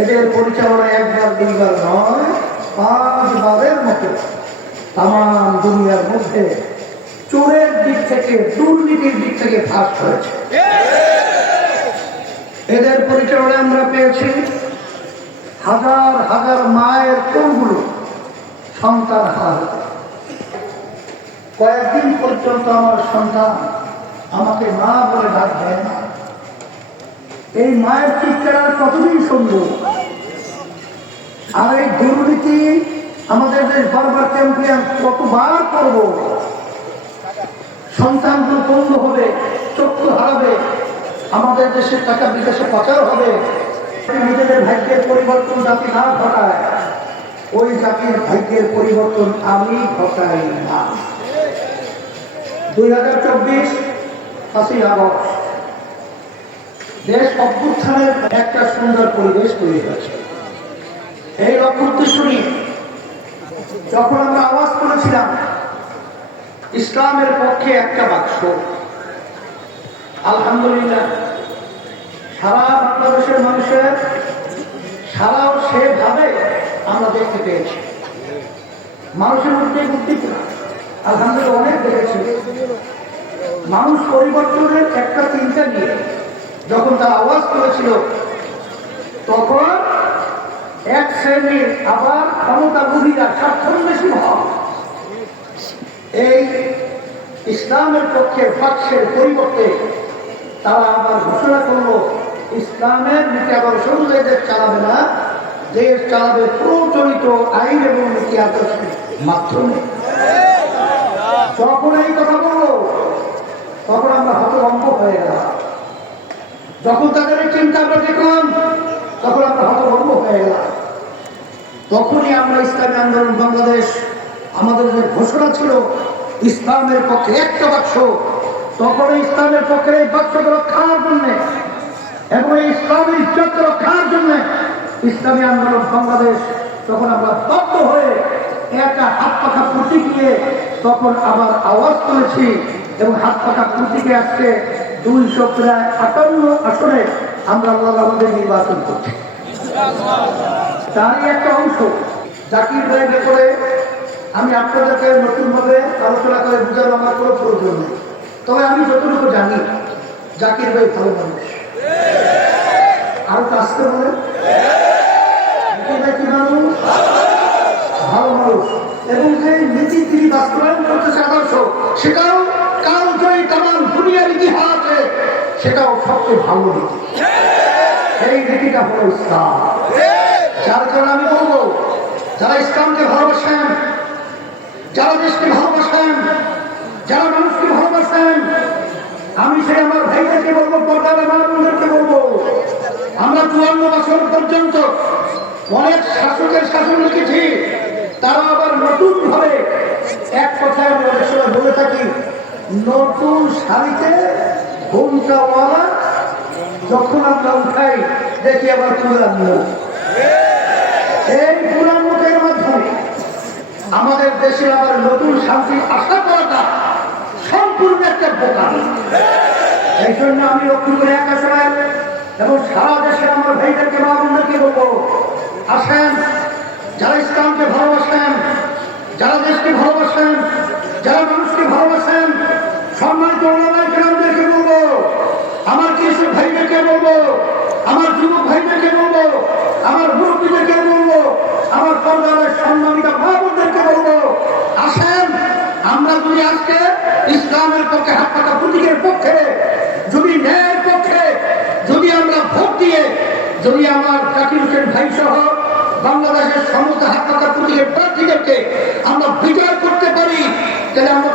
এদের পরিচালনা একবার দুইবার নয়, 5 বারের মতো তাম দুনিয়ার মধ্যে চোরের দিক থেকে, দুর্নীতির দিক থেকে ফাঁস হয়েছে। এদের পরিচালনায় আমরা পেয়েছি হাজার হাজার মায়ের কোলগুলো সন্তান হারা। কয়েকদিন পর্যন্ত আমার সন্তান আমাকে মা বলে ডাক দেয় না। এই মায়ের চিৎকার কতদিন শুনবো? আর এই দুর্নীতি আমাদের দেশ বারবার চ্যাম্পিয়ন কতবার করব? সন্তানগুলো বন্ধ হবে, চক্ষু হারাবে, আমাদের দেশের টাকা বিদেশে পাচার হবে। নিজেদের ভাগ্যের পরিবর্তন জাতি না ঘটায়, ওই জাতির ভাগ্যের পরিবর্তন আমি ঘটাই না। 2024 5ই আগস্ট দেশ অভ্যুত্থানের একটা সুন্দর পরিবেশ তৈরি হয়েছে। এই লক্ষ্য শুনি যখন আমরা আওয়াজ করেছিলাম ইসলামের পক্ষে একটা বাক্স, আলহামদুলিল্লাহ সারা বাংলাদেশের মানুষের সারাও সেভাবে আমরা দেখতে পেয়েছি। মানুষের মধ্যে উদ্দীপনা আলহামদুলিল্লাহ অনেক দেখেছি। মানুষ পরিবর্তনের একটা চিন্তা নিয়ে যখন তার আওয়াজ করেছিল, তখন এক শ্রেণীর আবার ক্ষমতাভোগীরা স্বার্থান্বেষী ভাব এই ইসলামের পক্ষে বাক্সের পরিবর্তে তারা আবার ঘোষণা করলো ইসলামের নীতি আবার অনুযায়ী দেশ চালাবে না, দেশ চালাবে প্রচলিত আইন এবং নীতি আদর্শের মাধ্যমে। যখন এই কথা বললো তখন আমরা হতভম্ব হয়ে গেলাম। যখন তাদের এই চিন্তা আমরা দেখলাম তখন আমরা হতভম্ব হয়ে গেলাম। তখনই আমরা ইসলামী আন্দোলন বাংলাদেশ, আমাদের যে ঘোষণা ছিল ইসলামের পক্ষে একটা বাক্স, তখন ইসলামের পক্ষে এই বাক্সকে রক্ষার জন্য এবং এই ইসলামের ইজ্জত রক্ষার জন্য ইসলামী আন্দোলন বাংলাদেশ তখন আমরা বাধ্য হয়ে একটা হাত পাখা প্রতীক নিয়ে তখন আবার আওয়াজ করেছি এবং হাত পাখা প্রতীকে আজকে 258 আসনে আমরা আল্লাহ আমাদের নির্বাচন করছি। তারই একটা অংশ জাকির ভাই ব্যাপারে আমি আপনাদেরকে নতুনভাবে আলোচনা করে বুঝানো আমার কোনো প্রয়োজন নেই। তবে আমি যতটুকু জানি জাকির ভাই ভালো মানুষ। আরো আসতে বলে কি মানুষ, ভালো মানুষ, এবং যে নীতি তিনি বাস্তবায়ন করতেছে আদর্শ, সেটাও কালজয়ী তাম দুনিয়ার ইতিহাসে সেটাও সবচেয়ে ভালো নীতি। এই নীতিটা হলো ইসলাম। যার কারণে আমি বলবো, যারা ইসলামকে ভালোবাসেন, যারা দেশকে ভালোবাসেন, যারা মানুষকে ভালোবাসেন, আমি সেই আমার ভাইদেরকে বলবো, পর্দার মা বোনদেরকে বলবো, আমরা 54 বছর পর্যন্ত অনেক শাসকের শাসন লিখেছি, তারা আবার নতুন ভাবে এক কথায় আমি অনেক সময় বলে থাকি, নতুন শাড়িতে ঘুমটাওয়ালা যখন আমরা উঠাই দেখি আবার পুরান মুখ। এই পুরান মুখের মাধ্যমে আমাদের দেশে আবার নতুন শান্তি আশা করাটা সম্পূর্ণ একটা বোকামি। এই জন্য আমি লক্ষ্য করে একা সময় এবং সারা দেশে আমার ভাইদেরকে মা বোনদেরকে বলবো, আসেন, যারা ইসলামকে ভালোবাসেন, যারা দেশকে ভালোবাসেন, যারা মানুষকে ভালোবাসেন, সম্মানিত ওলামায়ে-কেরামদেরকে বলবো, আমার কৃষক ভাইদেরকে বলবো, আমার যুবক ভাইদেরকে বলবো, আমার মুরব্বীদেরকে বলবো, আমার পর্দারের সম্মানিত মা বোনদেরকে বলবো, আসেন, আমরা যদি আজকে ইসলামের পক্ষে, হাত পাকা প্রতীকের পক্ষে, যদি ন্যায়ের পক্ষে, যদি আমরা ভোট দিয়ে, যদি আমার জাকির হোসেন ভাই সহ বাংলাদেশের সমস্ত হাত পাকা প্রতীকের প্রার্থীদেরকে আমরা বিজয় করতে পারি, তাহলে আমরা